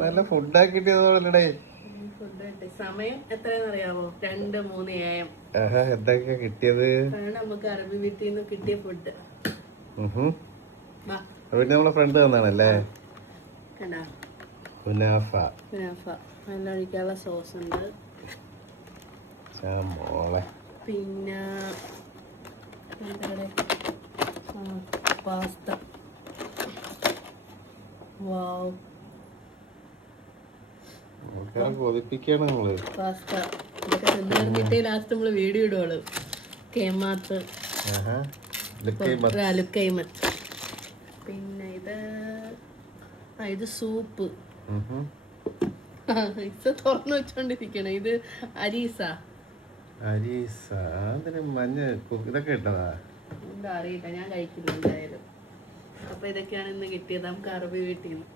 നല്ല ഫുഡാക്കി കിട്ടിയതോടെ. സമയം എത്രയെന്നറിയാമോ? 2-3 AM. എന്തൊക്കെയാ കിട്ടിയത്? നമുക്ക് അറബി വീട്ടിൽ നിന്ന് കിട്ടിയ ഫുഡ്. പിന്നെ നമ്മളെ ഫ്രണ്ട് തന്നാണല്ലേ. കുനാഫ. നല്ല ഒഴിക്കാനുള്ള സോസ് ഉണ്ട്. പിന്നെ പാസ്ത. വാവ്, കൊതിപ്പിക്കാണ് നമ്മള്. പാസ്ത ഇതൊക്കെ തിന്നിട്ട് ലാസ്റ്റ് നമ്മള് വീഡിയോ ഇടുവോളൂ. കേമാത്ത്, ലുക്കൈമത്ത്. പിന്നെ ഇത് സൂപ്പ്. ഇത് തുറന്നു വെച്ചോണ്ടിരിക്കണേ. ഇത് അരീസ. മഞ്ഞ ഇതൊക്കെ ഇട്ടതാ. എന്താ അറിയില്ല, ഞാൻ കഴിക്കില്ല എന്തായാലും. അപ്പൊ ഇതൊക്കെയാണ് ഇന്ന് കിട്ടിയത് നമുക്ക് അറബി വീട്ടിൽ നിന്ന്.